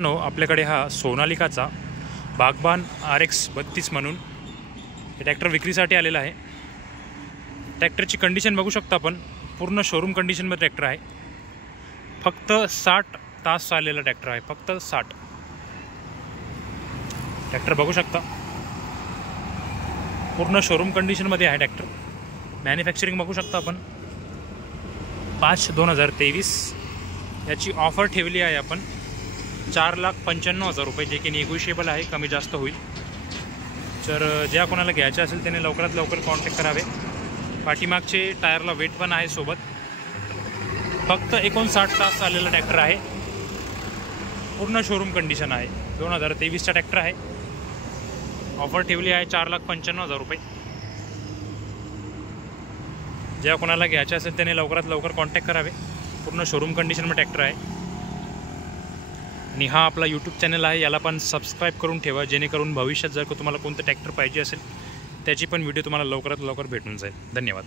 No आपल्याकडे हा सोनालिकाचा बागबान RX 32 म्हणून हे ट्रॅक्टर विक्रीसाठी आलेला आहे। ट्रॅक्टरची कंडिशन बघू शकता आपण, पूर्ण शोरूम कंडिशनमध्ये ट्रॅक्टर आहे। फक्त 60 तास चाललेला ट्रॅक्टर आहे, फक्त 60। ट्रॅक्टर बघू शकता, पूर्ण शोरूम कंडिशनमध्ये आहे ट्रॅक्टर। मॅन्युफॅक्चरिंग बघू शकता आपण, 5/2023 याची ऑफर ठेवली आहे आपण 4,95,000 रुपये, जे की निगोशिएबल आहे, कमी जास्त होईल। तर ज्या कोणाला घ्यायचे असेल त्याने लवकरात लवकर कॉन्टॅक्ट करावे। पाठीमागचे टायरला वेट पण आहे सोबत। फक्त 59 तास चाललेला ट्रॅक्टर आहे, पूर्ण शोरूम कंडिशन आहे। 2023चा ट्रॅक्टर आहे। ऑफर ठेवली आहे 4,95,000 रुपये। ज्या कोणाला घ्यायचे असेल त्याने लवकरात लवकर कॉन्टॅक्ट करावे। पूर्ण शोरूम कंडिशनमध्ये ट्रॅक्टर आहे आणि हा आपला यूट्यूब चॅनल आहे, याला पण सबस्क्राईब करून ठेवा, जेणेकरून भविष्यात जर का तुम्हाला कोणतं ट्रॅक्टर पाहिजे असेल त्याची पण व्हिडिओ तुम्हाला लवकरात लवकर भेटून जाईल। धन्यवाद।